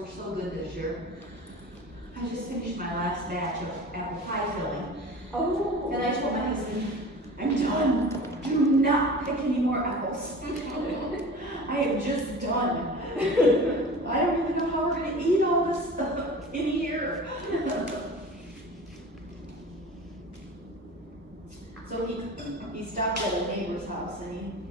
were so good this year. I just finished my last batch of apple pie filling. Oh. And I told my husband, I'm done. Do not pick any more apples. I am just done. I don't even know how we're gonna eat all this stuff in a year. So he stopped at a neighbor's house and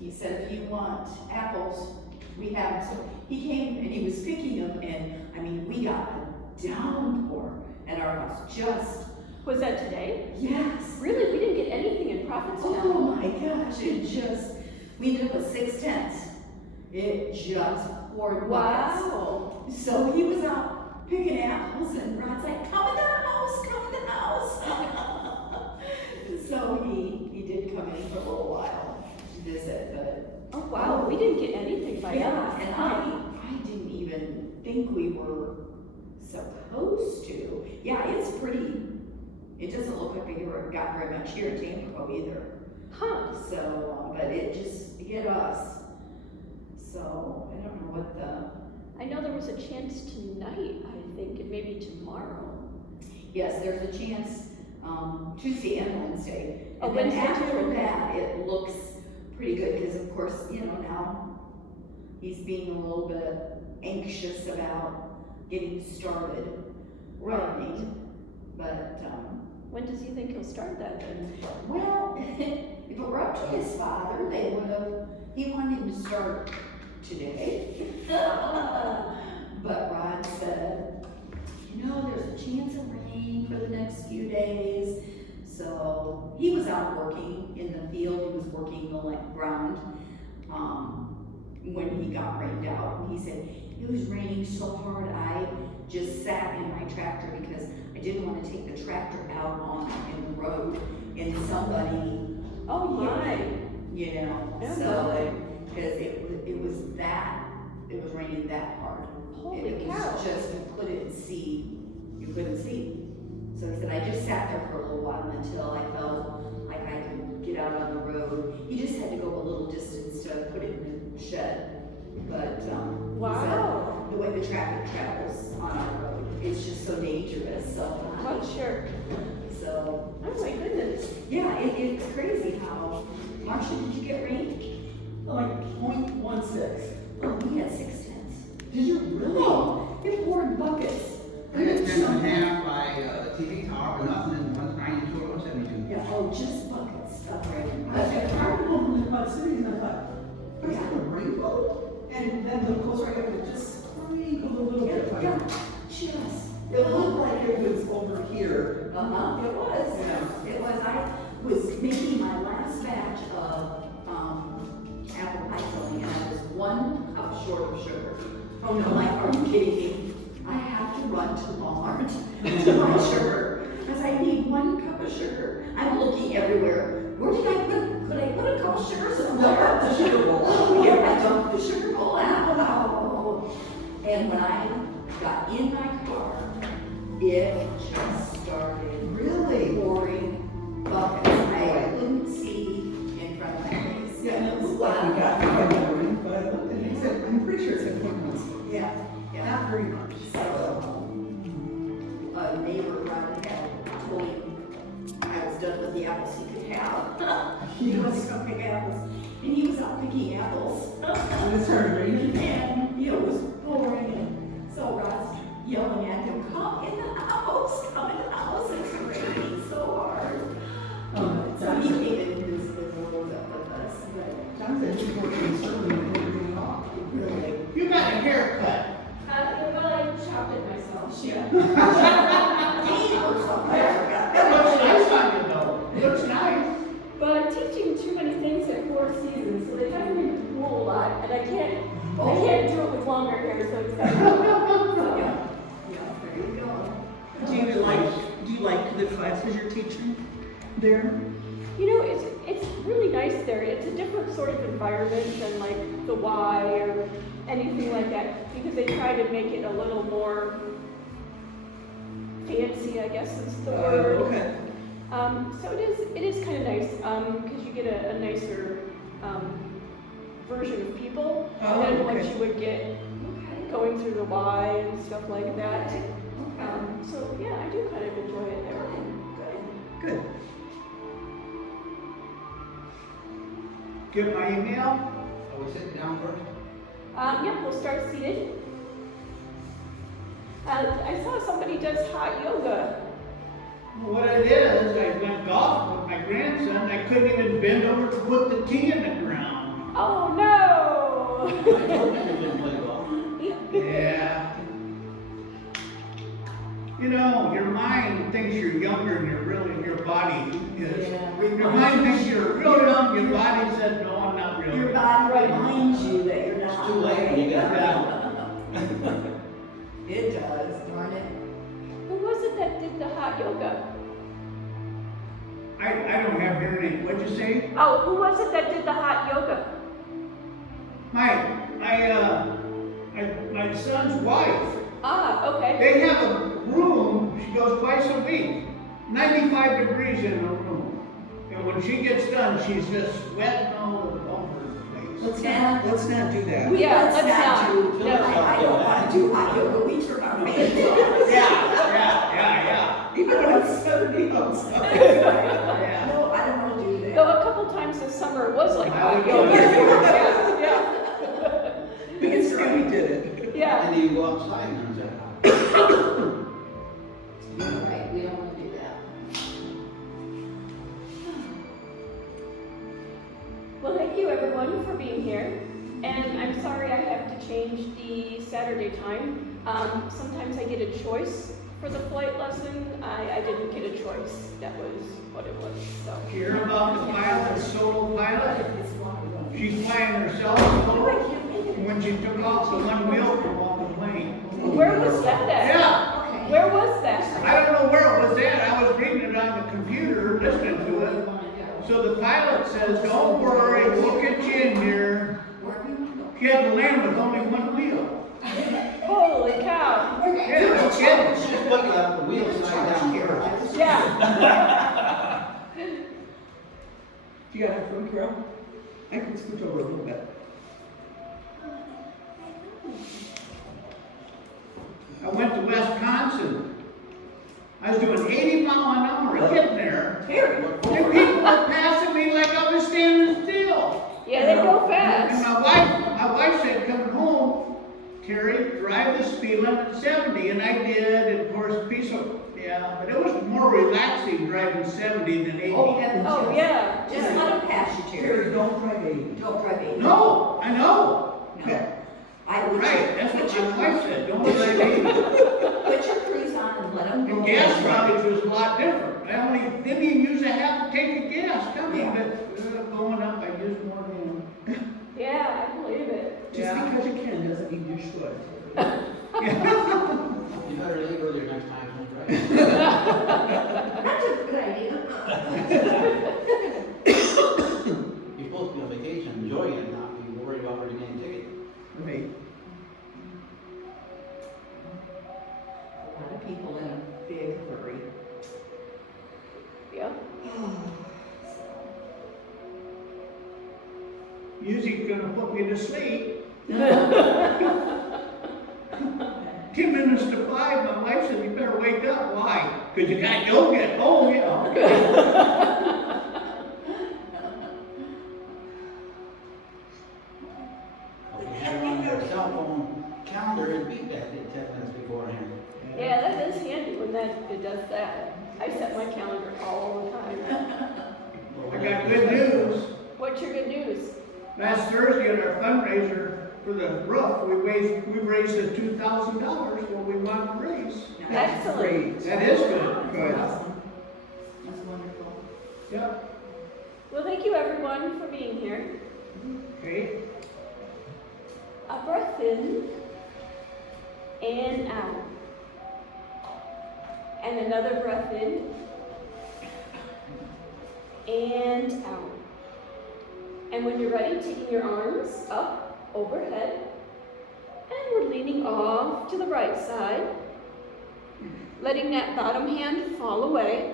he said, if you want apples, we have them. So he came and he was picking them, and I mean, we got a downpour at our house. Just. Was that today? Yes. Really? We didn't get anything in Prophetstown. Oh my gosh, we ended up with 6 tents. It just poured buckets. Wow. So he was out picking apples, and Rod's like, come in the house, come in the house. So he did come in for a little while to visit, but. Oh wow, we didn't get anything by us. And I didn't even think we were supposed to. Yeah, it's pretty, it doesn't look like we got very much here in Tampico either. Huh. So, but it just hit us. So, I don't know what I know there was a chance tonight, I think, and maybe tomorrow. yes, there's a chance, Tuesday and Wednesday. Oh, And then Wednesday after too? that, it looks pretty good, because of course, now he's being a little bit anxious about getting started running. But, When does he think he'll start that then? well, if it were up to his father, he wanted him to start today. But Rod said, there's a chance of rain for the next few days. So he was out working in the field. He was working the ground when he got rained out. And he said, it was raining so hard, I just sat in my tractor because I didn't want to take the tractor out in the road and somebody. Oh my. So because it was raining that hard. Holy cow. Was just you couldn't see. So he said, I just sat there for a little while until I felt like I could get out on the road. He just had to go a little distance to put it in the shed. But wow. the way the traffic travels on our road, it's just so dangerous. So Oh sure. So Oh my goodness. yeah, it's crazy how. Marcia, did you get rain? Like 0.16. Oh, we had 6 tents. Did you really? Oh, it poured buckets. I got 10.5 by the TV tower, but nothing in 192 or 172. Yeah, just buckets of rain. I started over in my cities and I thought, there's like a rainbow? And then the closer I got, it just sprinkled a little bit. Yeah, just. It looked like it was over here. It was. Yeah. It was. I was making my last batch of apple pie filling, and I was 1 cup short of sugar. Oh no. I'm like, are you kidding me? I have to run to Walmart to buy sugar because I need 1 cup of sugar. I'm looking everywhere. Where did I put? Could I put a cup of sugar somewhere? The sugar bowl. Oh, yeah, I dumped the sugar bowl out. And when I got in my car, it just started Really? pouring buckets. I couldn't see in front of my face. Yeah, and it looked like we got rain, but I looked and he said, I'm pretty sure it said 0.16. Yeah. Not very much. So, a neighbor around had told him I was done with the apples he could have. He was going to pick apples. And he was out picking apples. And it started raining. And it was pouring. And so Rod's yelling at him, come in the house, it's raining so hard. So he came in and was a little bit with us. But John said he's working certainly everything off. really, You got a haircut. Well, I chopped it myself. yeah. He was up there. It looks nice on you though. It looks nice. But I'm teaching too many things at 4 seasons, so they have me in the pool a lot, and I can't do it with longer hair, so it's got to Yeah, there you go. Do you like the classes you're teaching there? It's really nice there. It's a different sort of environment than like the Y or anything like that, because they try to make it a little more fancy, I guess is the word. Okay. So it is kind of nice, because you get a nicer version of people Oh, than what okay. you would get going through the Y and stuff like that. So yeah, I do kind of enjoy it there. Good. Get my email? Are we sitting down first? Yeah, we'll start seated. I saw somebody does hot yoga. What it is, I went golfing with my grandson. I couldn't even bend over to put the tee in the ground. Oh no! I told you you didn't play golf. Yeah. You know, your mind thinks you're younger than your body is. Yeah. Your mind thinks you're real young, your body says, no, I'm not real Your young. body reminds you that you're not. It's too late, you got It does, darn it. Who was it that did the hot yoga? I don't have hearing aid. What'd you say? Oh, who was it that did the hot yoga? My son's wife. Ah, okay. They have a room, she goes twice a week, 95 degrees in the room. And when she gets done, she's just sweating all over the place. Let's not do that. Yeah, let's not. do. No. I don't want to do hot yoga. We turn our fans off. Yeah. Even when it's 70 outside. Yeah. No, I don't want to do that. Though a couple times this summer it was like I hot would yoga. go. Yeah, Because we did it. yeah. And then you go outside and it's You're right, we don't want to do that. Well, thank you everyone for being here. And I'm sorry I have to change the Saturday time. Sometimes I get a choice for the flight lesson. I didn't get a choice. That was what it was. So. You hear about the pilot, the solo pilot? It's wonderful. She's flying herself solo. When she took off the one wheel from off the plane. Where was that at? Yeah. Okay. Where was that? I don't know where it was at. I was reading it on the computer, listening to it. So the pilot says, don't worry, we'll get you in here. Where do you want to She had to land with only one wheel. Holy cow. go? Yeah, no kidding. She's putting the wheels slide down first. Yeah. You got it from Carol? I can scoot over a little bit. I went to Wisconsin. I was doing 80 mile an hour getting there. And people were passing me like I was standing still. Yeah, they go And fast. my wife said, coming home, Terry, drive the speed limit 70, and I did. And of course, but it was more relaxing driving 70 than 80. Oh, heavens, Oh, yes. yeah. Just let them pass you, Terry, Terry. don't drive 80. Don't drive 80. No, I know. No. I would. Right, that's put what your- my wife said. Don't drive 80. Put your cruise on and let them go. And gas mileage was a lot different. I only didn't even use a half a tank of gas coming, Yeah. but going up, I used more than. Yeah, I believe it. Just because you can doesn't mean you should. You better leave earlier next time, right? That's a good idea. You're supposed to be on vacation, enjoying it, not be worried about where you're getting a ticket. Right. A lot of people in a big hurry. Yeah. Music's gonna put me to sleep. 10 minutes to 5, my wife said, you better wake up. Why? Because you got yoga at home, you know. If you have it on your cell phone calendar, it beat that 10 minutes beforehand. Yeah, that is handy when it does that. I set my calendar all the time. I got good news. What's your good news? Last Thursday at our fundraiser for the roof, we raised the $2,000 what we wanted to raise. Excellent. Great. That is good. Good. Awesome. That's wonderful. Yep. Well, thank you everyone for being here. Okay. A breath in and out. And another breath in and out. And when you're ready, taking your arms up overhead. And we're leaning off to the right side. Letting that bottom hand fall away.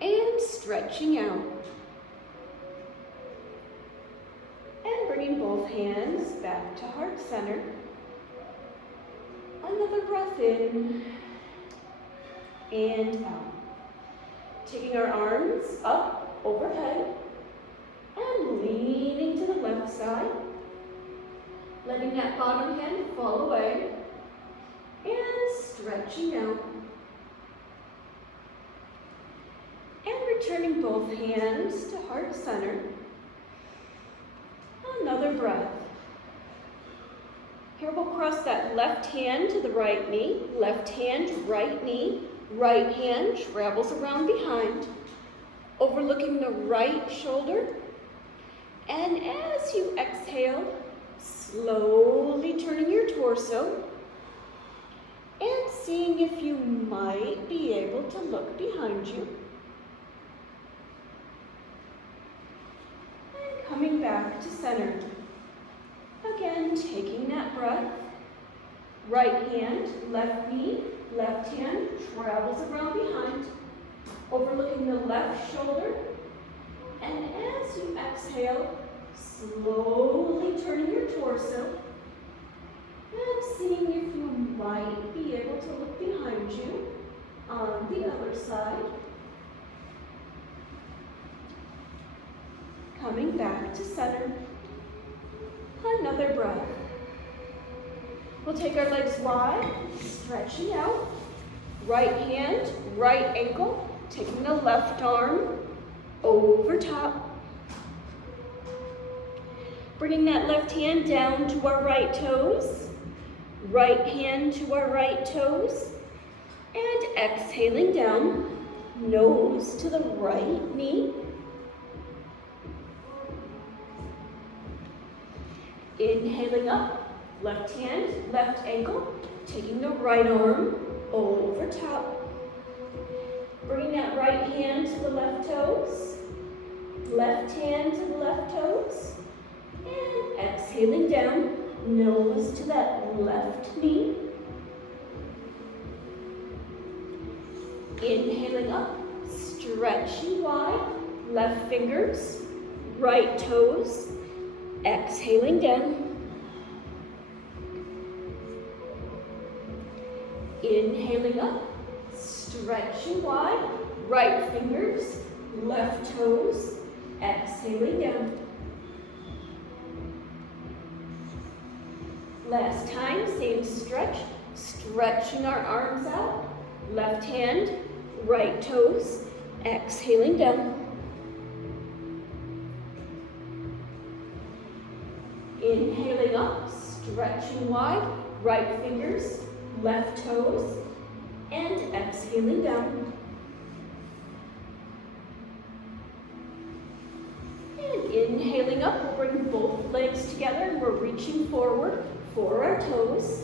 And stretching out. And bringing both hands back to heart center. Another breath in and out. Taking our arms up overhead and leaning to the left side. Letting that bottom hand fall away and stretching out. And returning both hands to heart center. Another breath. Here we'll cross that left hand to the right knee, left hand, right knee, right hand travels around behind, overlooking the right shoulder. And as you exhale, slowly turning your torso and seeing if you might be able to look behind you. And coming back to center. Again, taking that breath. Right hand, left knee, left hand travels around behind, overlooking the left shoulder. And as you exhale, slowly turning your torso and seeing if you might be able to look behind you on the other side. Coming back to center. Another breath. We'll take our legs wide, stretching out. Right hand, right ankle, taking the left arm over top. Bringing that left hand down to our right toes. Right hand to our right toes. And exhaling down, nose to the right knee. Inhaling up, left hand, left ankle, taking the right arm over top. Bringing that right hand to the left toes, left hand to the left toes, and exhaling down, nose to that left knee. Inhaling up, stretching wide, left fingers, right toes, exhaling down. Inhaling up, stretching wide, right fingers, left toes, exhaling down. Last time, same stretch, stretching our arms out, left hand, right toes, exhaling down. Inhaling up, stretching wide, right fingers, left toes, and exhaling down. And inhaling up, we'll bring both legs together and we're reaching forward for our toes.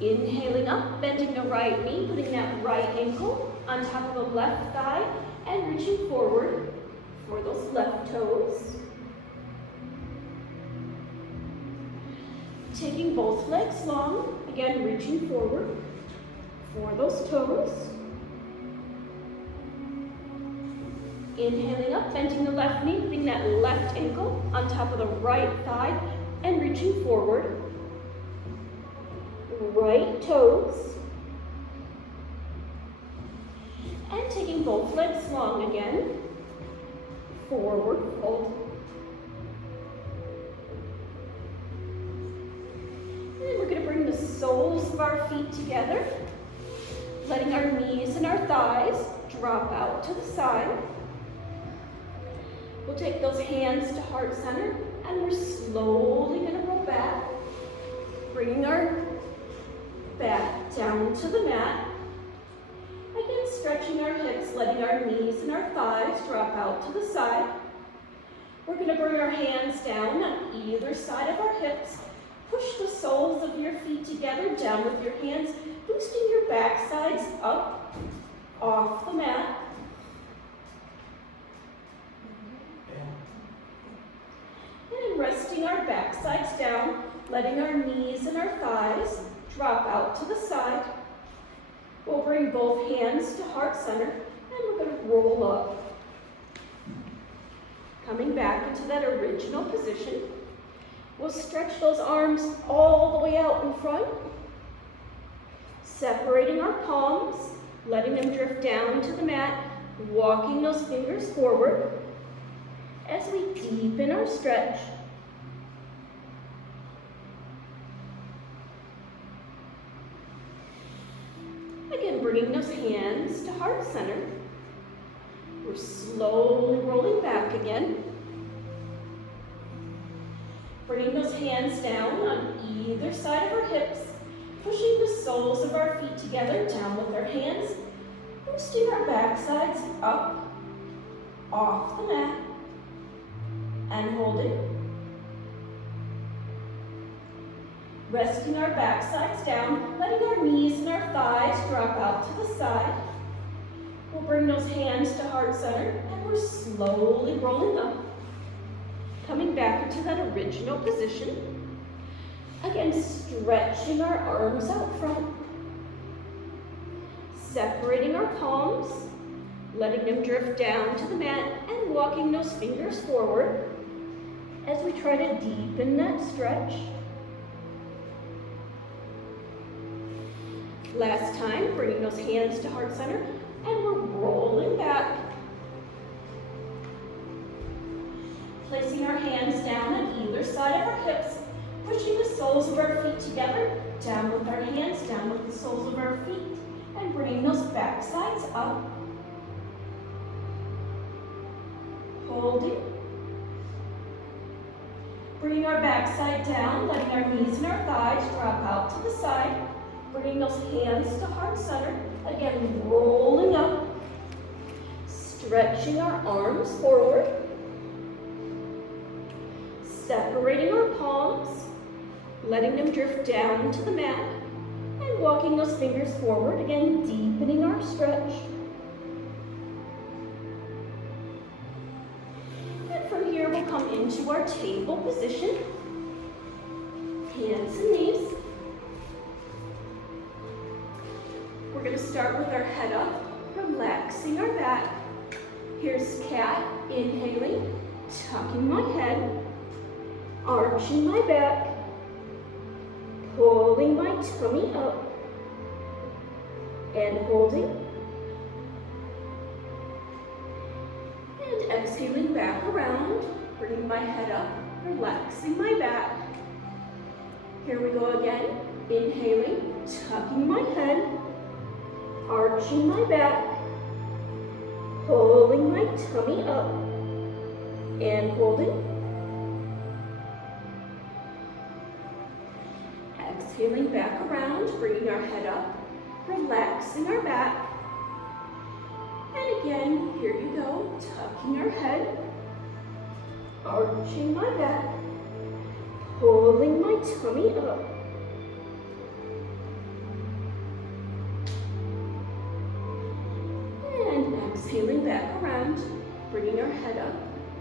Inhaling up, bending the right knee, putting that right ankle on top of the left thigh and reaching forward for those left toes. Taking both legs long, again reaching forward for those toes. Inhaling up, bending the left knee, putting that left ankle on top of the right thigh and reaching forward. Right toes. And taking both legs long again. Forward fold. And we're going to bring the soles of our feet together, letting our knees and our thighs drop out to the side. We'll take those hands to heart center, and we're slowly going to roll back, bringing our back down to the mat. Again, stretching our hips, letting our knees and our thighs drop out to the side. We're going to bring our hands down on either side of our hips. Push the soles of your feet together, down with your hands, boosting your back sides up off the mat. And resting our back sides down, letting our knees and our thighs drop out to the side. We'll bring both hands to heart center, and we're going to roll up. Coming back into that original position. We'll stretch those arms all the way out in front, separating our palms, letting them drift down to the mat, walking those fingers forward as we deepen our stretch. Again, bringing those hands to heart center. We're slowly rolling back again. Bringing those hands down on either side of our hips, pushing the soles of our feet together, down with our hands, boosting our backsides up, off the mat, and holding. Resting our backsides down, letting our knees and our thighs drop out to the side. We'll bring those hands to heart center, and we're slowly rolling up, coming back into that original position. Again, stretching our arms out front, separating our palms, letting them drift down to the mat, and walking those fingers forward as we try to deepen that stretch. Last time, bringing those hands to heart center, and we're rolling back. Placing our hands down on either side of our hips, pushing the soles of our feet together, down with our hands, down with the soles of our feet, and bringing those back sides up. Holding. Bringing our backside down, letting our knees and our thighs drop out to the side. Bringing those hands to heart center. Again, rolling up. Stretching our arms forward. Separating our palms. Letting them drift down to the mat. And walking those fingers forward. Again, deepening our stretch. And from here, we'll come into our table position. Hands and knees. We're going to start with our head up, relaxing our back. Here's cat, inhaling, tucking my head, arching my back, pulling my tummy up, and holding. And exhaling back around, bringing my head up, relaxing my back. Here we go again, inhaling, tucking my head, arching my back, pulling my tummy up, and holding. Exhaling back around, bringing our head up, relaxing our back. And again, here you go, tucking our head, arching my back, pulling my tummy up. Exhaling back around, bringing our head up,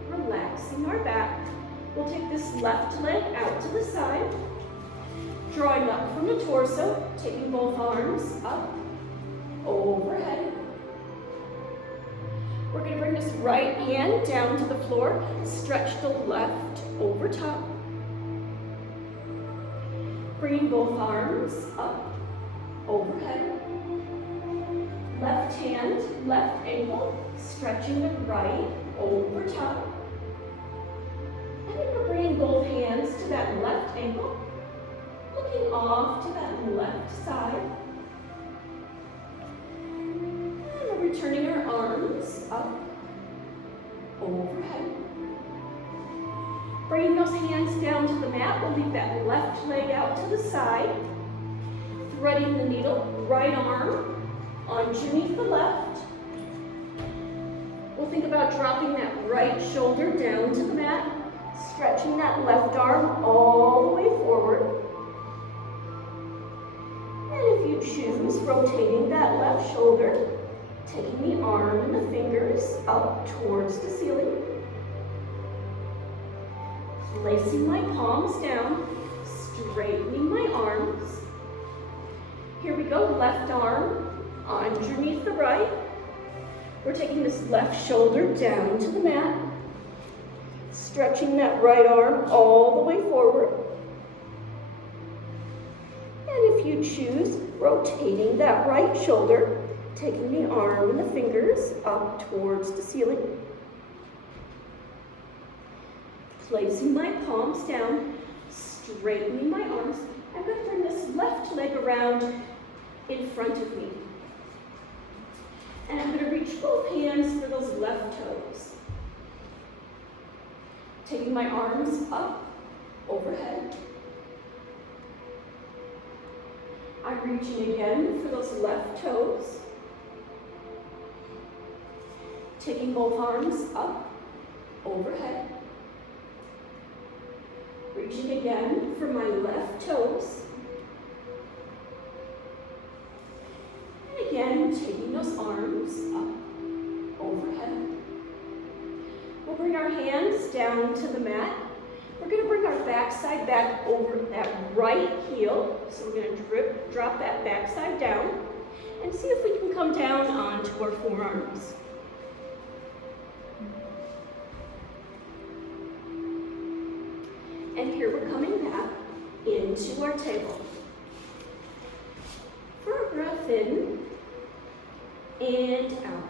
relaxing our back. We'll take this left leg out to the side, drawing up from the torso, taking both arms up, overhead. We're going to bring this right hand down to the floor, stretch the left over top. Bringing both arms up, overhead. Left hand, left ankle, stretching the right over top. And then we're bringing both hands to that left ankle, looking off to that left side. And we're returning our arms up, overhead. Bringing those hands down to the mat, we'll leave that left leg out to the side. Threading the needle, right arm underneath the left. We'll think about dropping that right shoulder down to the mat, stretching that left arm all the way forward. And if you choose, rotating that left shoulder, taking the arm and the fingers up towards the ceiling. Placing my palms down, straightening my arms. Here we go, left arm underneath the right. We're taking this left shoulder down to the mat, Stretching that right arm all the way forward. And if you choose, rotating that right shoulder, taking the arm and the fingers up towards the ceiling. Placing my palms down, straightening my arms. I'm going to bring this left leg around in front of me. And I'm going to reach both hands for those left toes. Taking my arms up, overhead. I'm reaching again for those left toes. Taking both arms up, overhead. Reaching again for my left toes. And again, taking those arms up, overhead. We'll bring our hands down to the mat. We're going to bring our backside back over that right heel. So we're going to drop that backside down and see if we can come down onto our forearms. And here we're coming back into our table. For a breath in and out.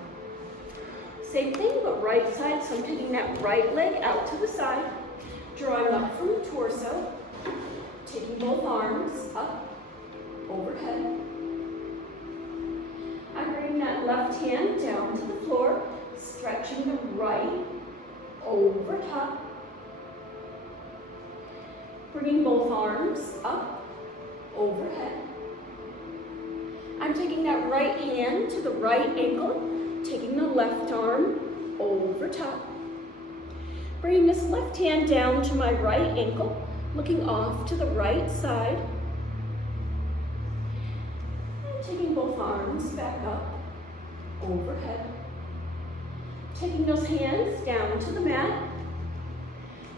Same thing, but right side. So I'm taking that right leg out to the side, drawing up from the torso, taking both arms up, overhead. I'm bringing that left hand down to the floor, stretching the right over top. Bringing both arms up, overhead. I'm taking that right hand to the right ankle, taking the left arm over top. Bringing this left hand down to my right ankle, looking off to the right side. And taking both arms back up, overhead. Taking those hands down to the mat.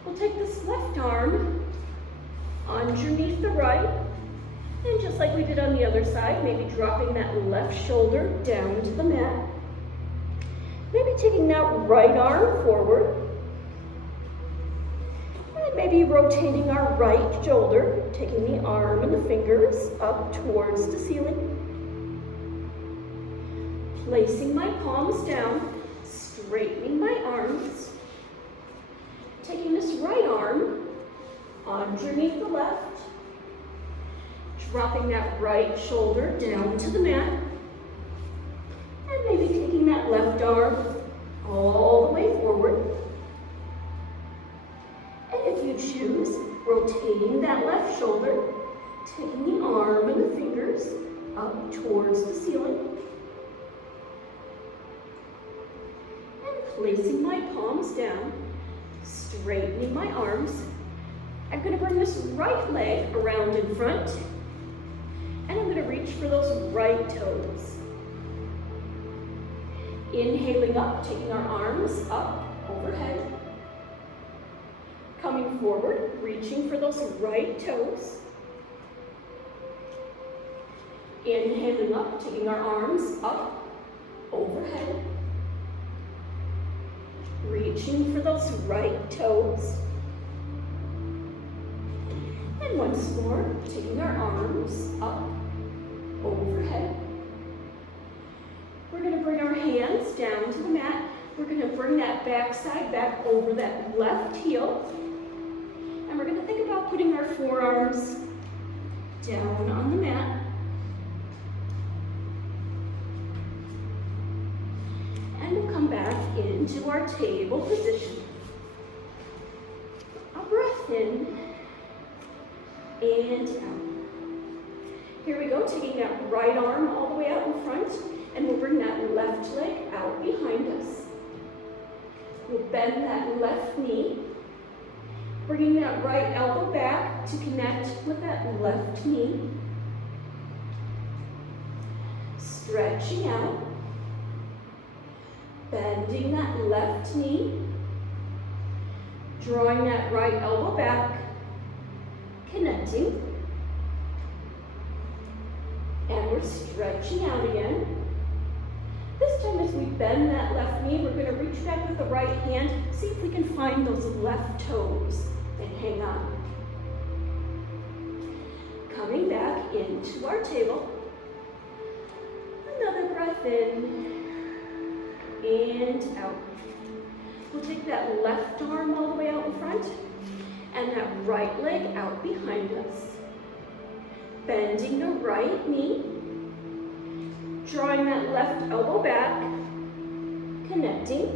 We'll take this left arm underneath the right, and just like we did on the other side, maybe dropping that left shoulder down to the mat. Maybe taking that right arm forward, and maybe rotating our right shoulder, taking the arm and the fingers up towards the ceiling. Placing my palms down, straightening my arms, taking this right arm underneath the left, dropping that right shoulder down to the mat, and maybe taking that left arm all the way forward. And if you choose, rotating that left shoulder, taking the arm and the fingers up towards the ceiling, and placing my palms down, straightening my arms. I'm going to bring this right leg around in front, and I'm going to reach for those right toes. Inhaling up, taking our arms up, overhead. Coming forward, reaching for those right toes. Inhaling up, taking our arms up, overhead. Reaching for those right toes. And once more, taking our arms up, overhead. We're going to bring our hands down to the mat. We're going to bring that backside back over that left heel. And we're going to think about putting our forearms down on the mat. And we'll come back into our table position. A breath in and out. Here we go, taking that right arm all the way out in front, and we'll bring that left leg out behind us. We'll bend that left knee, bringing that right elbow back to connect with that left knee. Stretching out, bending that left knee, drawing that right elbow back, connecting, and we're stretching out again, This time as we bend that left knee, we're gonna reach back with the right hand, see if we can find those left toes and hang on. Coming back into our table. Another breath in and out. We'll take that left arm all the way out in front and that right leg out behind us. Bending the right knee, drawing that left elbow back, connecting,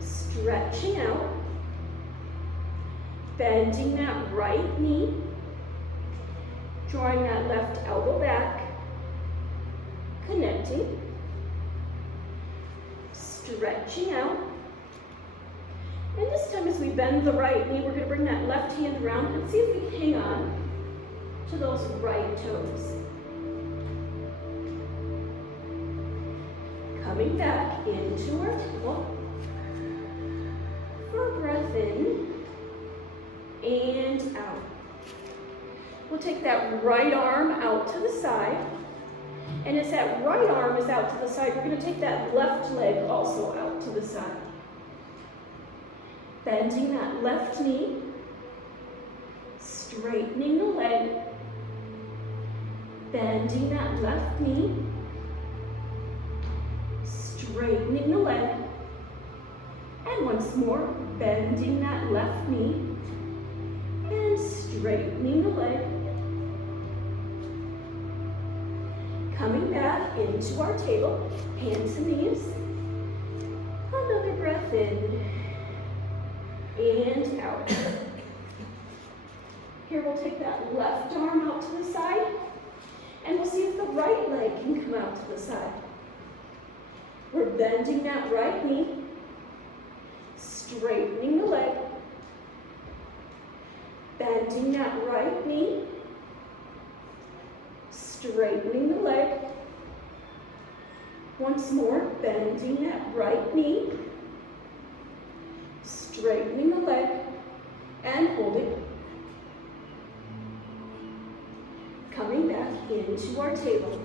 stretching out, bending that right knee, drawing that left elbow back, connecting, stretching out. And this time as we bend the right knee, we're going to bring that left hand around and see if we can hang on to those right toes. Coming back into our table for a breath in and out. We'll take that right arm out to the side. And as that right arm is out to the side, we're going to take that left leg also out to the side. Bending that left knee, straightening the leg, bending that left knee, straightening the leg, and once more, bending that left knee, and straightening the leg. Coming back into our table, hands and knees. Another breath in and out. Here we'll take that left arm out to the side, and we'll see if the right leg can come out to the side. We're bending that right knee, straightening the leg, bending that right knee, straightening the leg. Once more, bending that right knee, straightening the leg, and holding. Coming back into our table.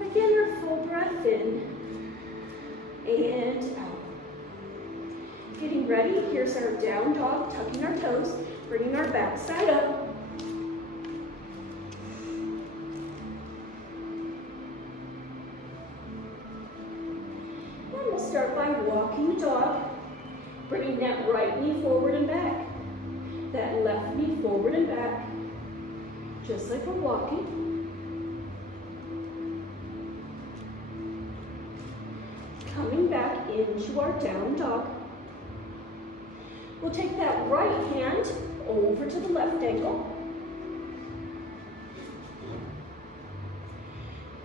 Again, our full breath in and out. Getting ready, here's our down dog, tucking our toes, bringing our back side up. And we'll start by walking the dog, bringing that right knee forward and back, that left knee forward and back, just like we're walking. Coming back into our down dog. We'll take that right hand over to the left ankle.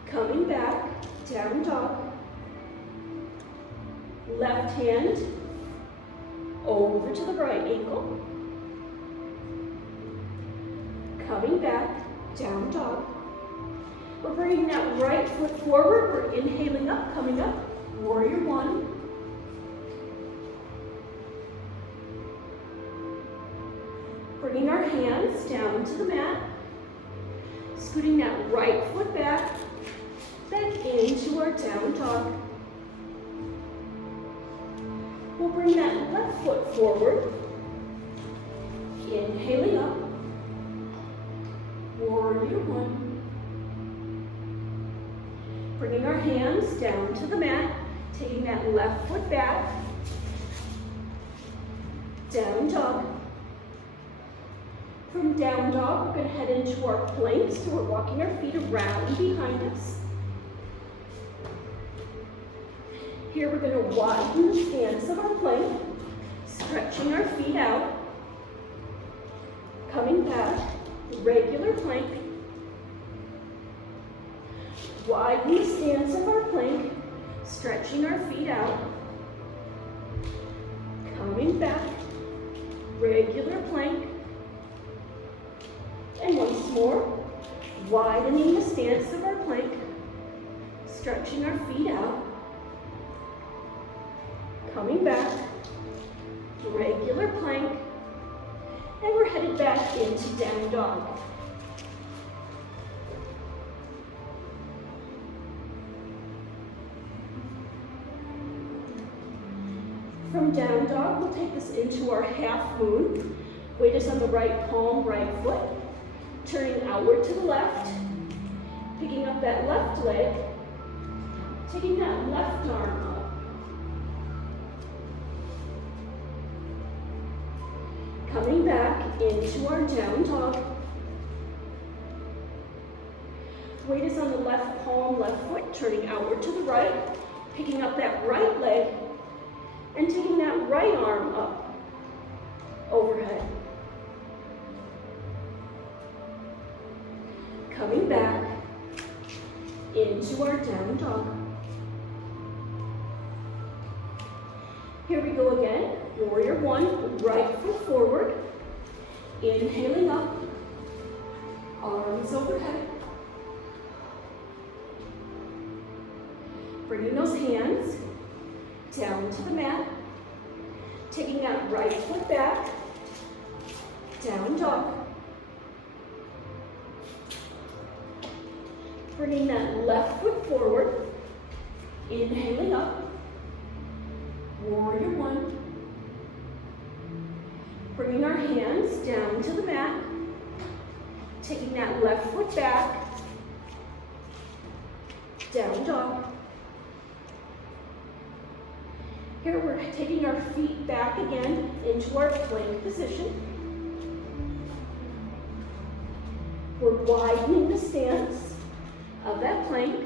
Coming back, down dog. Left hand over to the right ankle. Coming back, down dog. We're bringing that right foot forward. We're inhaling up, coming up. Warrior one. Bringing our hands down to the mat. Scooting that right foot back into our down dog. We'll bring that left foot forward. Inhaling up. Warrior one. Bringing our hands down to the mat. Taking that left foot back, down dog. From down dog, we're going to head into our plank, so we're walking our feet around behind us. Here we're going to widen the stance of our plank, stretching our feet out, coming back, regular plank. Widen the stance of our plank, stretching our feet out, coming back, regular plank, and once more, widening the stance of our plank, stretching our feet out, coming back, regular plank, and we're headed back into down dog. down dog, we'll take this into our half moon. Weight is on the right palm, right foot. Turning outward to the left. Picking up that left leg. Taking that left arm up. Coming back into our down dog. Weight is on the left palm, left foot, turning outward to the right, picking up that right leg, and taking that right arm up, overhead. Coming back into our down dog. Here we go again, warrior one, right foot forward, inhaling up, arms overhead. Bringing those hands down to the mat, taking that right foot back, down dog. Bringing that left foot forward, inhaling up, warrior one. Bringing our hands down to the mat, taking that left foot back, down dog. Here we're taking our feet back again into our plank position. We're widening the stance of that plank.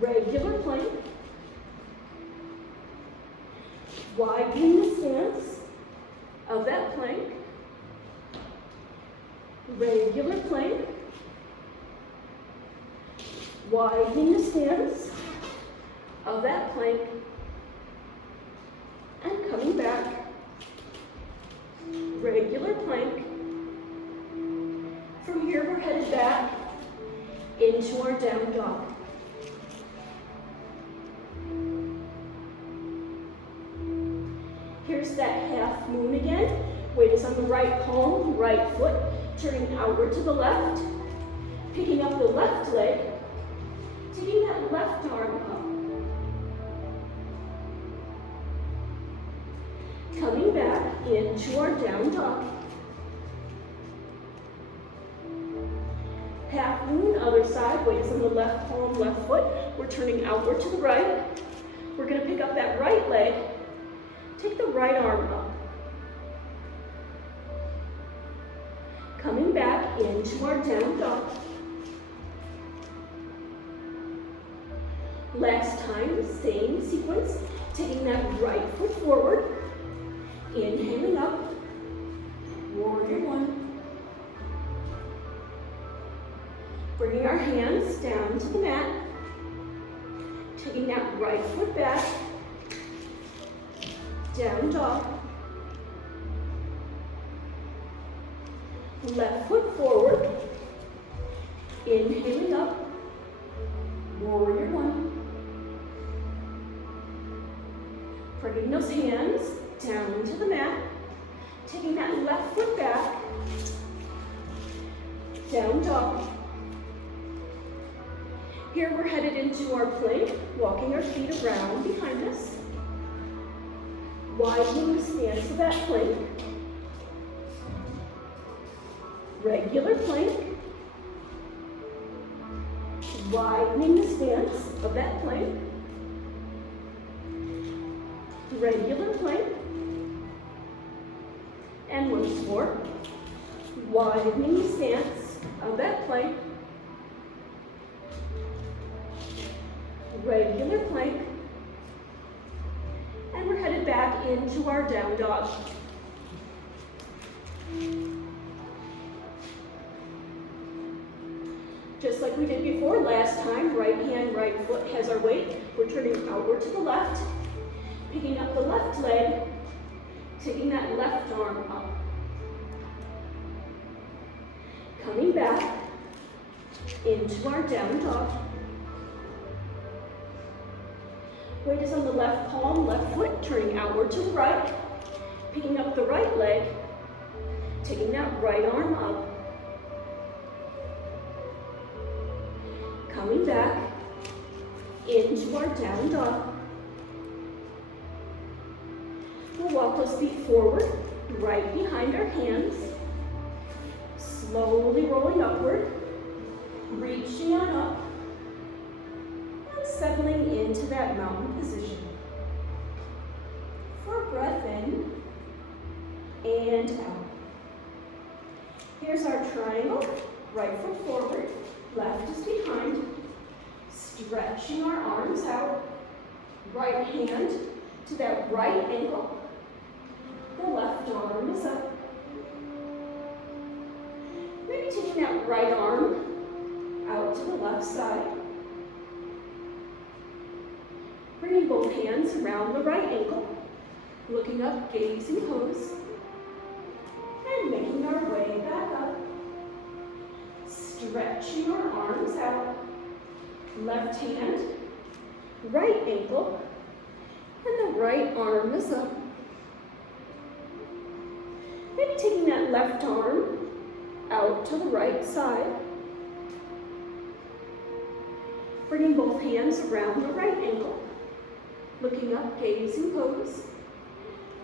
Regular plank. Widening the stance of that plank. Regular plank. Widening the stance of that plank, and coming back, regular plank. From here we're headed back into our down dog. Here's that half moon again. Weight is on the right palm, right foot, turning outward to the left, picking up the left leg, taking that left arm up. Coming back into our down dog. Half moon, other side, weight is on the left palm, left foot. We're turning outward to the right. We're going to pick up that right leg, take the right arm up. Coming back into our down dog. Last time, same sequence, taking that right foot forward. Inhaling up, warrior one. Bringing our hands down to the mat, taking that right foot back, down dog. Left foot forward, inhaling up, warrior one. Bringing those hands down to the mat, taking that left foot back, down dog. Here we're headed into our plank, walking our feet around behind us, widening the stance of that plank, regular plank, widening the stance of that plank, regular plank, and once more, widening the stance of that plank, regular plank, and we're headed back into our down dog. Just like we did before last time, right hand, right foot has our weight. We're turning outward to the left, picking up the left leg, taking that left arm up. Coming back into our down dog. Weight is on the left palm, left foot, turning outward to the right, picking up the right leg, taking that right arm up. Coming back into our down dog. We'll walk those feet forward, right behind our hands, slowly rolling upward, reaching on up, and settling into that mountain position. For a breath in and out. Here's our triangle, right foot forward, left is behind, stretching our arms out, right hand to that right ankle, the left arm is up. Maybe taking that right arm out to the left side. Bringing both hands around the right ankle, looking up, gazing pose, and making our way back up. Stretching our arms out, left hand, right ankle, and the right arm is up. Maybe taking that left arm out to the right side. Bringing both hands around the right ankle, looking up, gazing pose,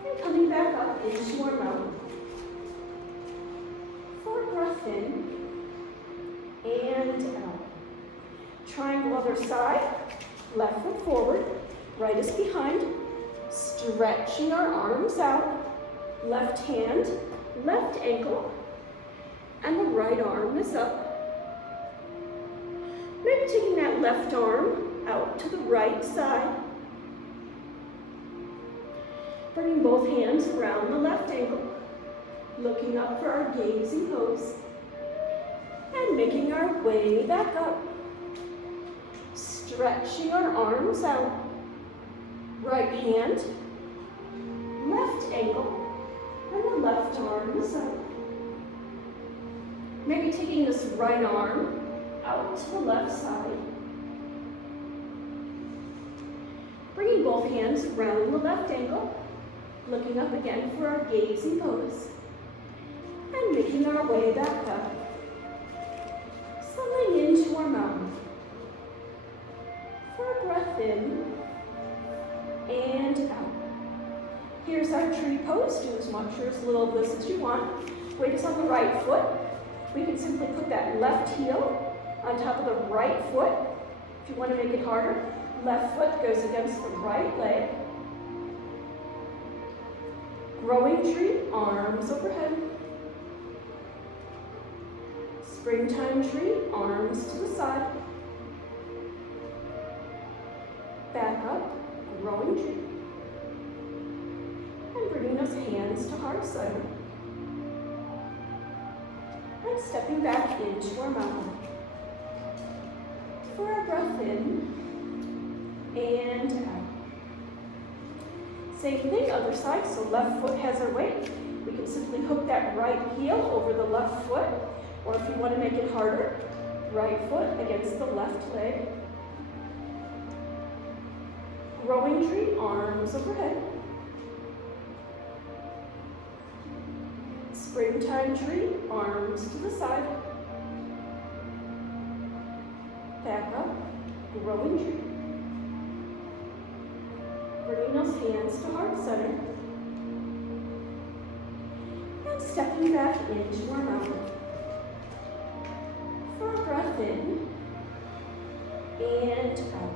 and coming back up into our mountain. For a breath in and out. Triangle other side, left foot forward, right is behind, stretching our arms out, left hand, left ankle, and the right arm is up. Maybe taking that left arm out to the right side. Bringing both hands around the left ankle, looking up for our gazing pose, and making our way back up. Stretching our arms out, right hand, left ankle, and the left arm is up. Maybe taking this right arm out to the left side. Bringing both hands around the left ankle, looking up again for our gazing pose, and making our way back up. Settling into our mountain. For a breath in and out. Here's our tree pose. Do as much or as little of this as you want. Weight is on the right foot. We can simply put that left heel on top of the right foot. If you want to make it harder, left foot goes against the right leg. Growing tree, arms overhead. Springtime tree, arms to the side. Back up, growing tree. And bringing those hands to heart center. And stepping back into our mountain. For our breath in and out. Same thing, other side, so left foot has our weight. We can simply hook that right heel over the left foot, or if you want to make it harder, right foot against the left leg. Growing tree, arms overhead. Springtime tree, arms to the side. Back up, growing tree. Bringing those hands to heart center. And stepping back into our mountain. For a breath in and out.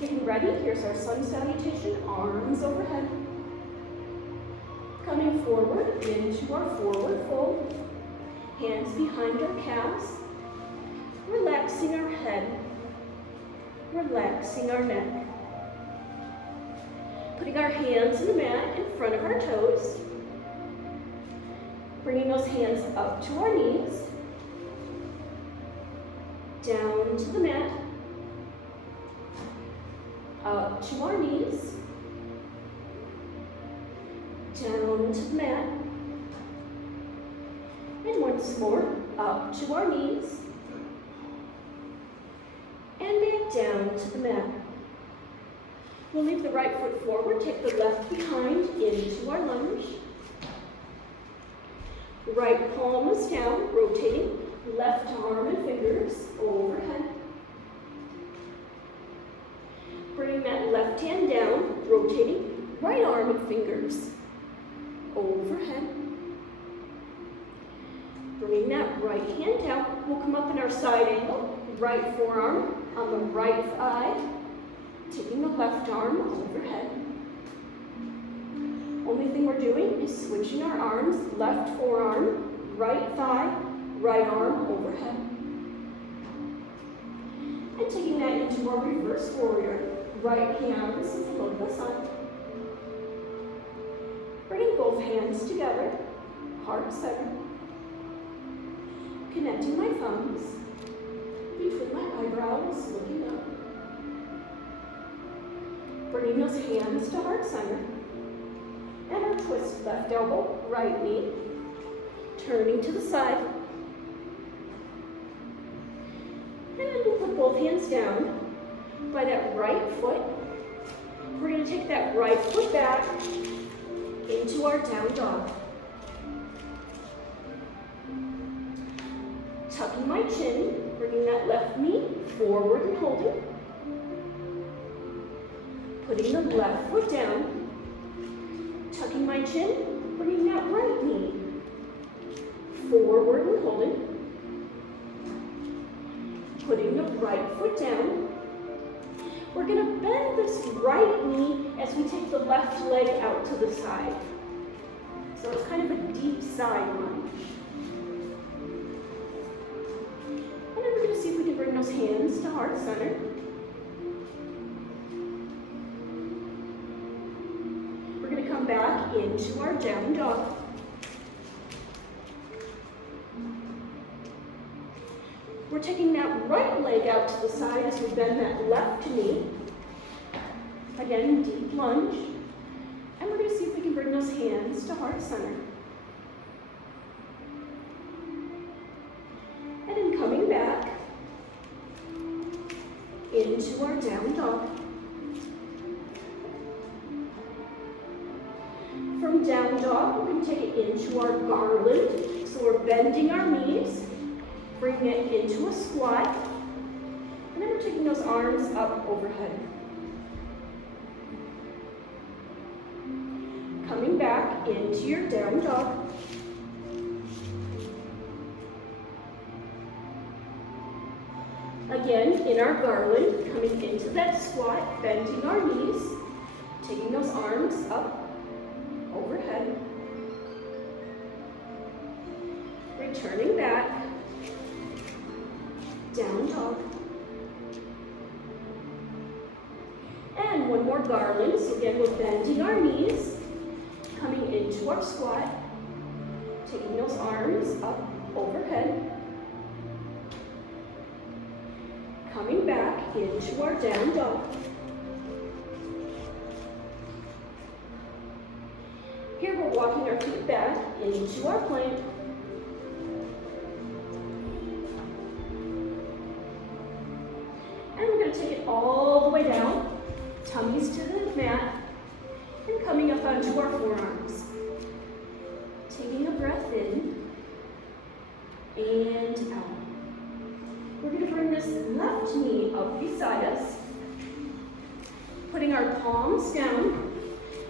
Getting ready, here's our sun salutation, arms overhead. Coming forward into our forward fold. Hands behind our calves. Relaxing our head. Relaxing our neck. Putting our hands in the mat in front of our toes. Bringing those hands up to our knees. Down to the mat. Up to our knees. Down to the mat. And once more, up to our knees. And back down to the mat. We'll leave the right foot forward, take the left behind into our lunge. Right palm is down, rotating left arm and fingers overhead. Bringing that left hand down, rotating right arm and fingers overhead. Bringing that right hand out, we'll come up in our side angle, right forearm on the right thigh, taking the left arm overhead. Only thing we're doing is switching our arms, left forearm, right thigh, right arm overhead. And taking that into our reverse warrior, right hands below the sun. Bringing both hands together, heart center. Connecting my thumbs between my eyebrows, looking up. Bringing those hands to heart center. And our twist, left elbow, right knee. Turning to the side. And then we'll put both hands down by that right foot. We're going to take that right foot back into our down dog. Tucking my chin, bringing that left knee forward and holding. Putting the left foot down. Tucking my chin, bringing that right knee forward and holding. Putting the right foot down. We're going to bend this right knee as we take the left leg out to the side. So it's kind of a deep side lunge. And then we're going to see if we can bring those hands to heart center. We're going to come back into our down dog. We're taking that right leg out to the side as we bend that left knee. Again, deep lunge. And we're going to see if we can bring those hands to heart center. And then coming back into our down dog. From down dog, we're going to take it into our garland. So we're bending our knees. Bring it into a squat, and then we're taking those arms up overhead. Coming back into your down dog. Again, in our garland, coming into that squat, bending our knees, taking those arms up overhead. Returning back. Down dog. And one more garland. So again, we're bending our knees, coming into our squat, taking those arms up overhead, coming back into our down dog. Here we're walking our feet back into our plank. And we're going to take it all the way down, tummies to the mat, and coming up onto our forearms. Taking a breath in, and out. We're going to bring this left knee up beside us, putting our palms down,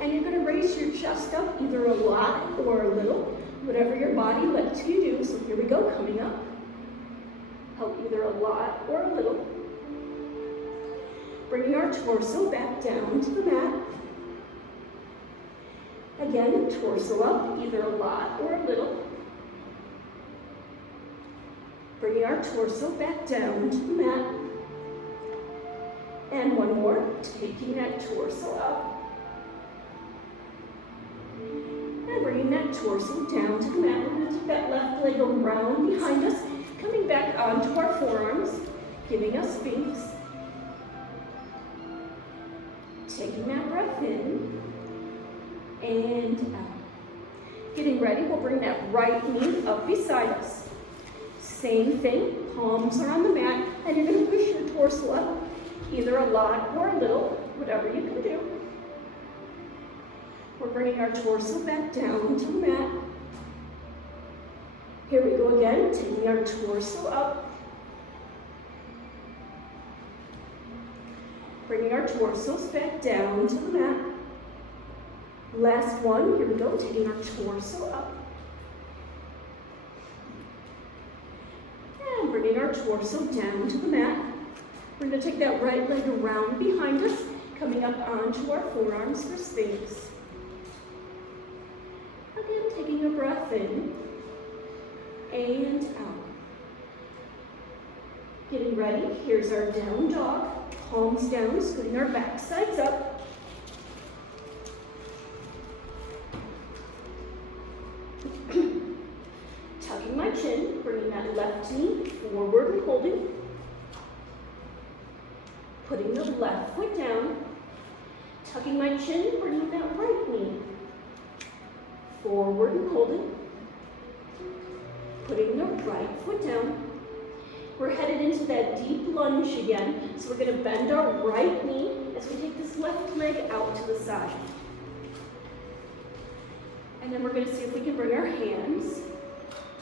and you're going to raise your chest up either a lot or a little, whatever your body lets you do. So here we go, coming up. Help either a lot or a little. Bringing our torso back down to the mat. Again, torso up, either a lot or a little. Bringing our torso back down to the mat. And one more, taking that torso up. And bringing that torso down to the mat. We're going to take that left leg around behind us, coming back onto our forearms, giving us space. Taking that breath in and out. Getting ready, we'll bring that right knee up beside us. Same thing, palms are on the mat, and you're going to push your torso up, either a lot or a little, whatever you can do. We're bringing our torso back down to the mat. Here we go again, taking our torso up. Bringing our torsos back down to the mat. Last one, here we go, taking our torso up. And bringing our torso down to the mat. We're going to take that right leg around behind us, coming up onto our forearms for Sphinx. Again, taking a breath in and out. Getting ready, here's our down dog. Palms down, scooting our back sides up. Tucking my chin, bringing that left knee forward and holding. Putting the left foot down. Tucking my chin, bringing that right knee forward and holding. Putting the right foot down. We're headed into that deep lunge again. So we're going to bend our right knee as we take this left leg out to the side. And then we're going to see if we can bring our hands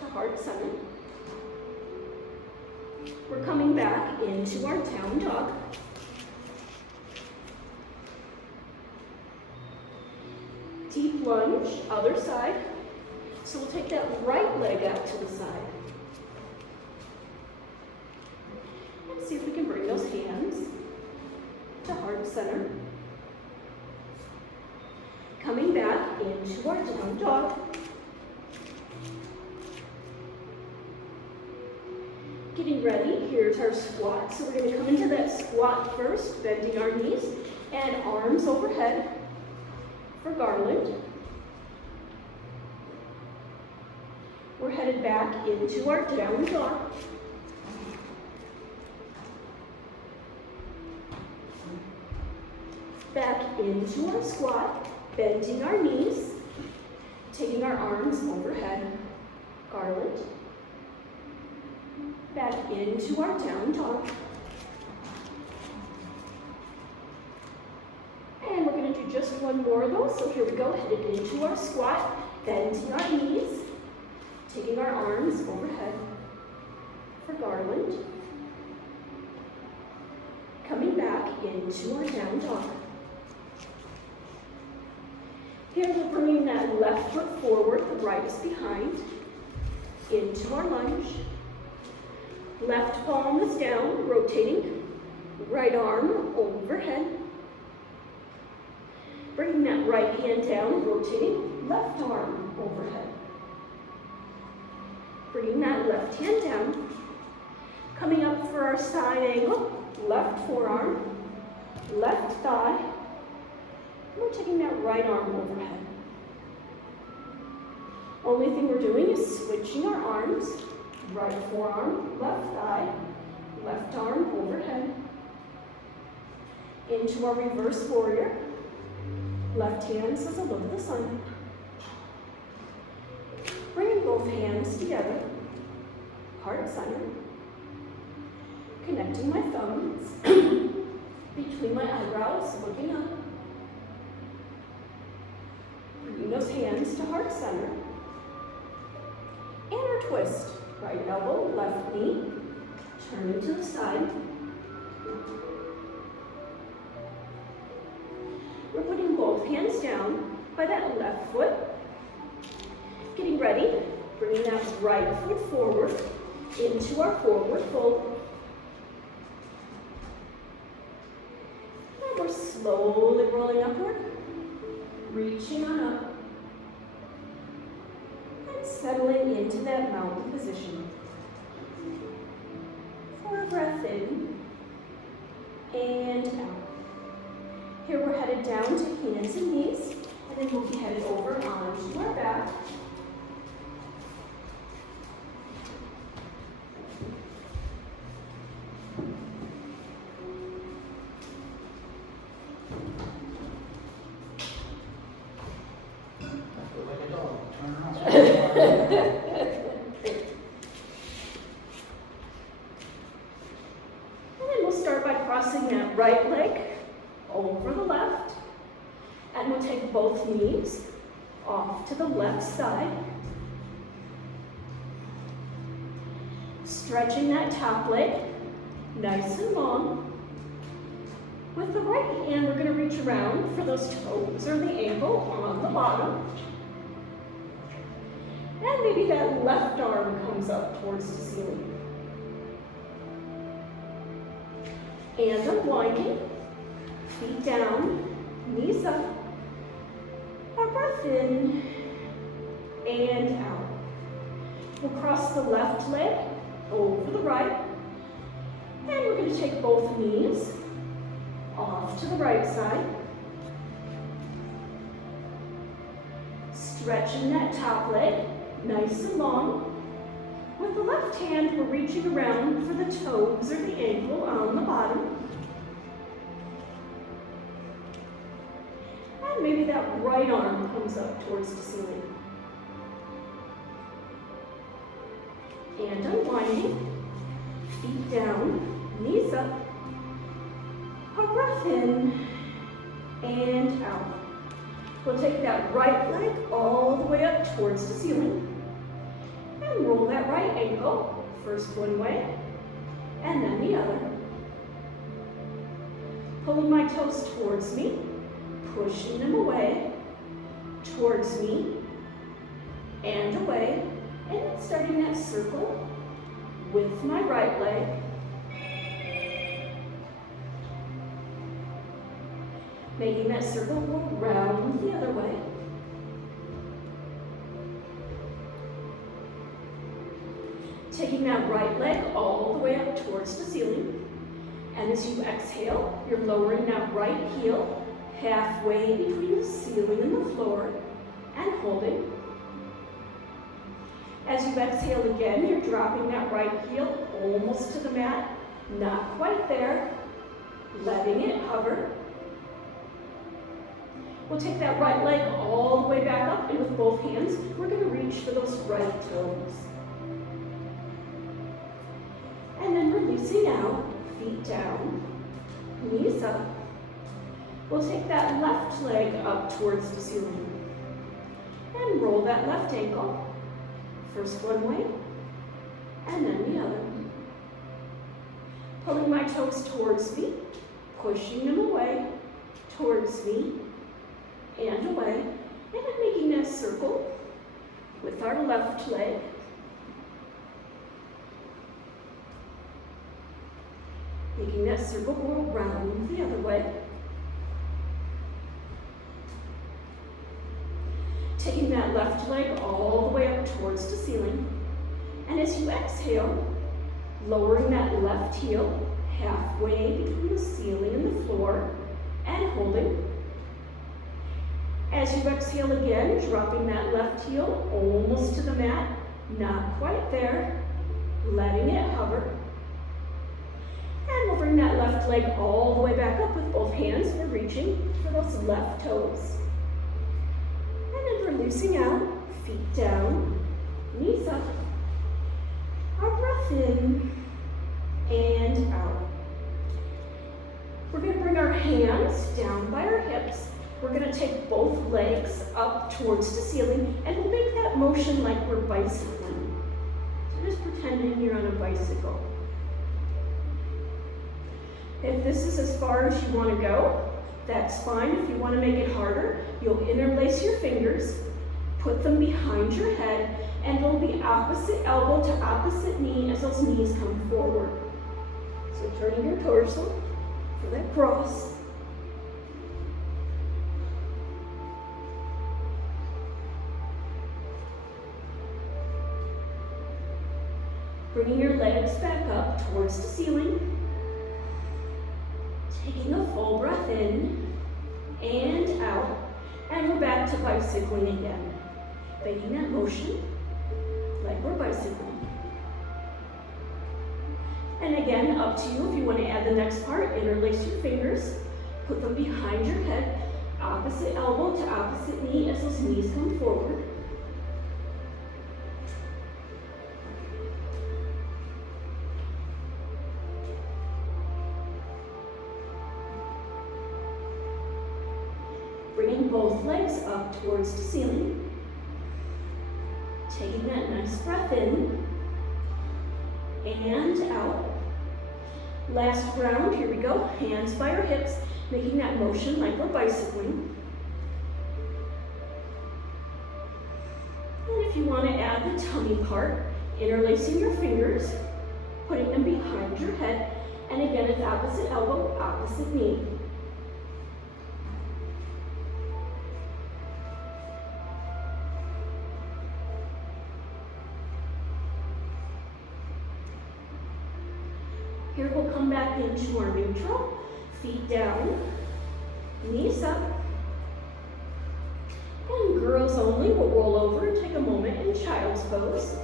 to heart center. We're coming back into our down dog. Deep lunge, other side. So we'll take that right leg out to the side. And see if we can bring those hands to heart center. Coming back into our down dog. Getting ready, here's our squat. So we're going to come into that squat first, bending our knees and arms overhead for garland. We're headed back into our down dog. Back into our squat, bending our knees, taking our arms overhead, garland. Back into our down dog. And we're going to do just one more of those. So here we go, headed into our squat, bending our knees, taking our arms overhead for garland. Coming back into our down dog. Here we're bringing that left foot forward, the right is behind, into our lunge. Left palm is down, rotating, right arm overhead. Bringing that right hand down, rotating, left arm overhead. Bringing that left hand down, coming up for our side angle, left forearm, left thigh. We're taking that right arm overhead. Only thing we're doing is switching our arms, right forearm, left thigh, left arm overhead. Into our reverse warrior. Left hand says a look at the sun. Bringing both hands together, heart center. Connecting my thumbs between my eyebrows, looking up. Bringing those hands to heart center. And our twist. Right elbow, left knee, turning to the side. We're putting both hands down by that left foot. Getting ready, bringing that right foot forward into our forward fold. And we're slowly rolling upward, reaching on up. Settling into that mountain position. For a breath in and out. Here we're headed down to hands and knees, and then we'll be headed over onto our back. Like a dog, turn around. And then we'll start by crossing that right leg over the left. And we'll take both knees off to the left side. Stretching that top leg nice and long. With the right hand, we're going to reach around for those toes or the ankle on the bottom. And maybe that left arm comes up towards the ceiling. And unwinding, feet down, knees up. Our breath in and out. We'll cross the left leg over the right. And we're going to take both knees off to the right side. Stretching that top leg nice and long. With the left hand, we're reaching around for the toes or the ankle on the bottom. And maybe that right arm comes up towards the ceiling. And unwinding, feet down, knees up. Our breath in and out. We'll take that right leg all the way up towards the ceiling. And roll that right ankle, first one way, and then the other. Pulling my toes towards me, pushing them away, towards me, and away, and then starting that circle with my right leg. Making that circle go round the other way. Taking that right leg all the way up towards the ceiling. And as you exhale, you're lowering that right heel halfway between the ceiling and the floor and holding. As you exhale again, you're dropping that right heel almost to the mat, not quite there, letting it hover. We'll take that right leg all the way back up, and with both hands, we're going to reach for those right toes. And then releasing out, feet down, knees up. We'll take that left leg up towards the ceiling. And roll that left ankle. First one way, and then the other. Pulling my toes towards me, pushing them away, towards me, and away, and then making that circle with our left leg. Making that circle go around the other way. Taking that left leg all the way up towards the ceiling. And as you exhale, lowering that left heel halfway between the ceiling and the floor and holding. As you exhale again, dropping that left heel almost to the mat, not quite there, letting it hover. And we'll bring that left leg all the way back up with both hands. We're reaching for those left toes. And then releasing out, feet down, knees up. Our breath in and out. We're going to bring our hands down by our hips. We're going to take both legs up towards the ceiling, and we'll make that motion like we're bicycling. So just pretending you're on a bicycle. If this is as far as you want to go, that's fine. If you want to make it harder, you'll interlace your fingers, put them behind your head, and they'll be opposite elbow to opposite knee as those knees come forward. So turning your torso for that cross. Bringing your legs back up towards the ceiling. Taking a full breath in and out. And we're back to bicycling again. Making that motion like we're bicycling. And again, up to you if you want to add the next part. Interlace your fingers. Put them behind your head. Opposite elbow to opposite knee as those knees come forward. Bringing both legs up towards the ceiling. Taking that nice breath in and out. Last round, here we go. Hands by our hips, making that motion like we're bicycling. And if you want to add the tummy part, interlacing your fingers, putting them behind your head, and again, it's opposite elbow, opposite knee. Here we'll come back into our neutral, feet down, knees up. And girls only will roll over and take a moment in child's pose.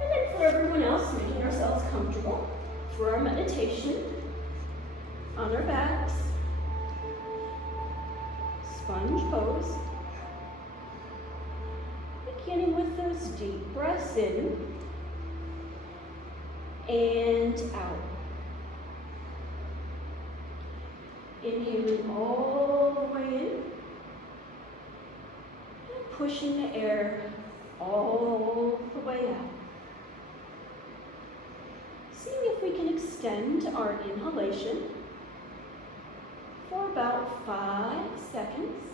And then for everyone else, making ourselves comfortable for our meditation on our backs. Sponge pose. Beginning with those deep breaths in and out. Inhaling all the way in and pushing the air all the way out. Seeing if we can extend our inhalation for about 5 seconds,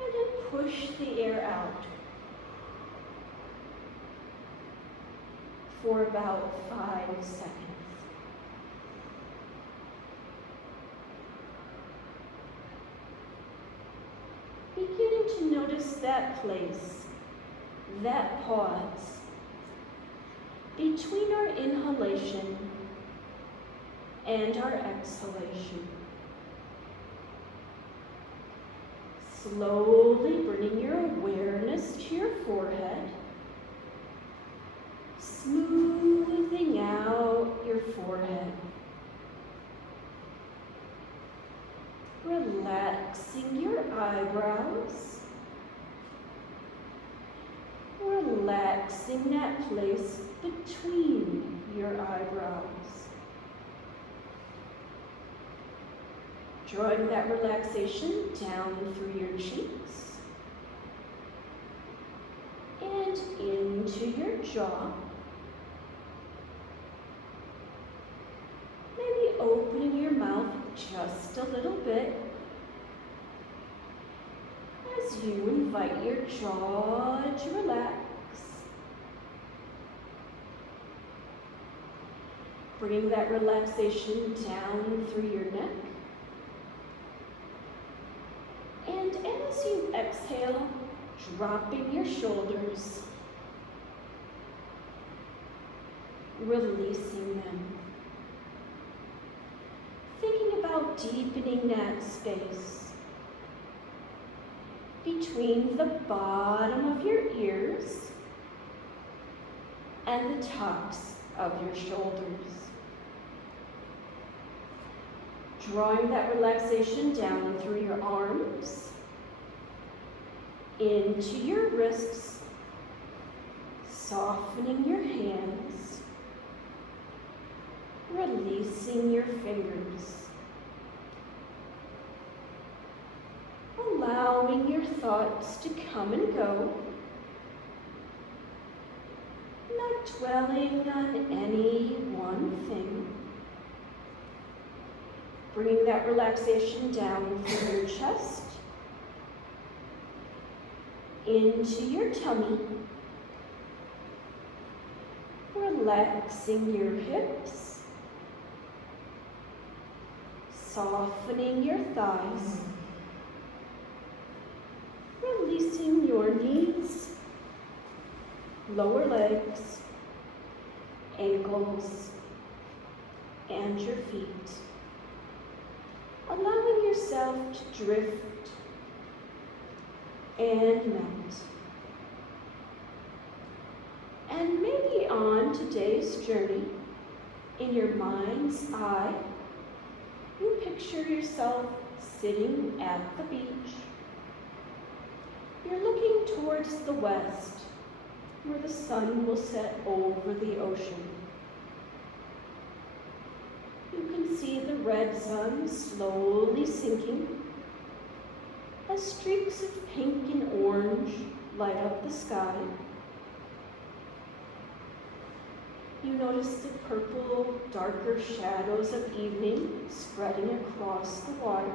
and then push the air out for about 5 seconds. Beginning to notice that place, that pause between our inhalation and our exhalation. Slowly bringing your awareness to your forehead, smoothing out your forehead, relaxing your eyebrows, relaxing that place between your eyebrows. Drawing that relaxation down through your cheeks and into your jaw. Maybe opening your mouth just a little bit as you invite your jaw to relax. Bringing that relaxation down through your neck. And as you exhale, dropping your shoulders, releasing them. Thinking about deepening that space between the bottom of your ears and the tops of your shoulders. Drawing that relaxation down through your arms, into your wrists, softening your hands, releasing your fingers. Allowing your thoughts to come and go, not dwelling on any one thing. Bringing that relaxation down through your chest, into your tummy, relaxing your hips, softening your thighs, releasing your knees, lower legs, ankles, and your feet. Allowing yourself to drift and melt. And maybe on today's journey, in your mind's eye, you picture yourself sitting at the beach. You're looking towards the west, where the sun will set over the ocean. You can see the the red sun slowly sinking as streaks of pink and orange light up the sky. You notice the purple, darker shadows of evening spreading across the water.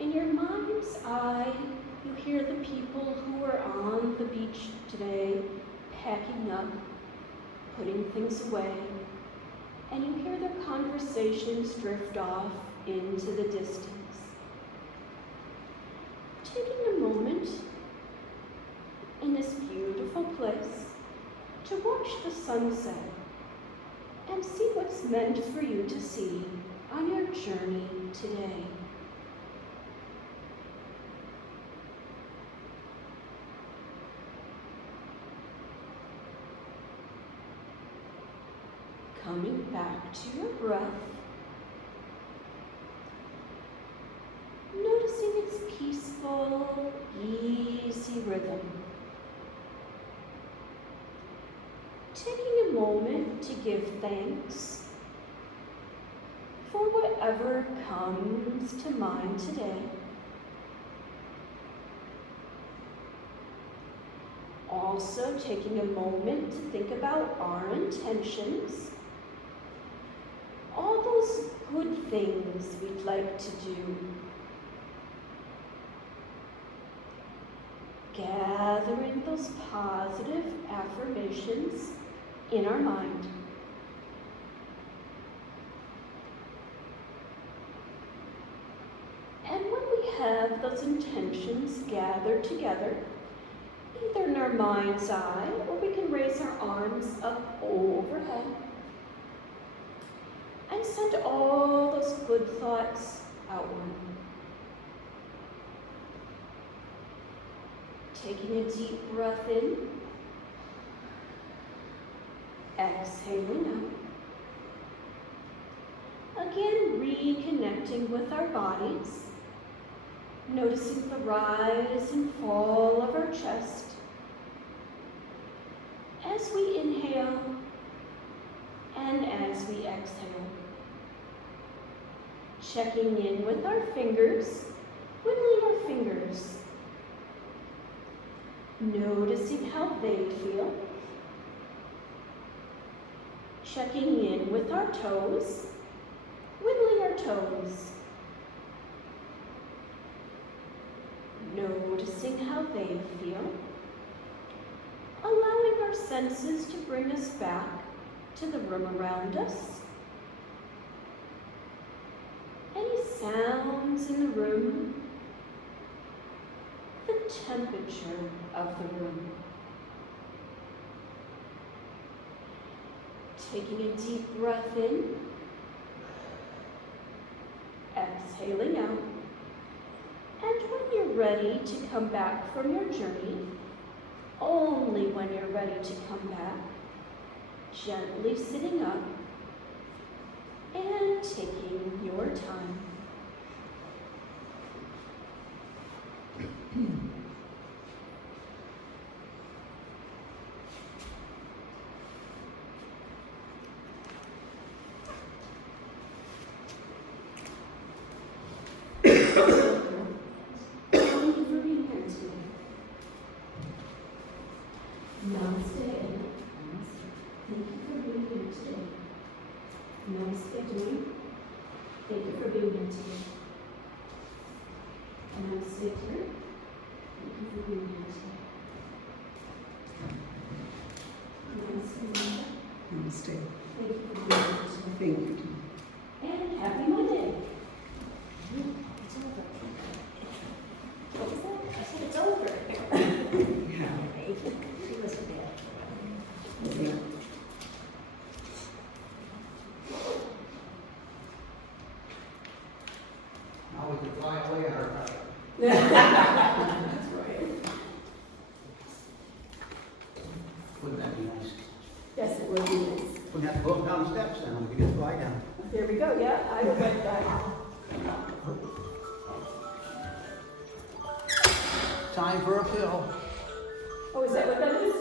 In your mind's eye, you hear the people who are on the beach today packing up, putting things away, and you hear their conversations drift off into the distance. Taking a moment in this beautiful place to watch the sunset and see what's meant for you to see on your journey today. Coming back to your breath, noticing its peaceful, easy rhythm. Taking a moment to give thanks for whatever comes to mind today. Also taking a moment to think about our intentions, all those good things we'd like to do. Gathering those positive affirmations in our mind. And when we have those intentions gathered together, either in our mind's eye or we can raise our arms up overhead and send all those good thoughts outward. Taking a deep breath in, exhaling out. Again, reconnecting with our bodies, noticing the rise and fall of our chest as we inhale and as we exhale. Checking in with our fingers, wiggling our fingers, noticing how they feel. Checking in with our toes, wiggling our toes. Noticing how they feel. Allowing our senses to bring us back to the room around us. Any sounds in the room, the temperature of the room. Taking a deep breath in, exhaling out. And when you're ready to come back from your journey, only when you're ready to come back, gently sitting up and taking your time. Thank you for being here today. Namaste. Thank you for being here today. Namaste, doing. Thank you for being here today. Namaste, dear. Thank you for being here today. Namaste, Linda. Namaste. Thank you for being here today. Thank you. And happy Monday. It's over. What was that? I said it's over. She wasn't there. Yeah. Now we can fly away at our time. That's right. Wouldn't that be nice? Yes, it will be nice. We have to go up down the steps and we can just fly down. There we go, yeah, I will write that. Time for a fill. Oh, is that what that is?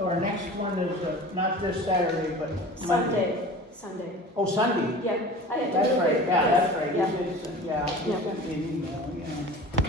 So our next one is, not this Saturday, but Monday. Sunday. Oh, Sunday? Yeah, I had to That's move right, it. yeah, that's right. Yeah. You did, yeah, you Yeah. sent me an email, yeah.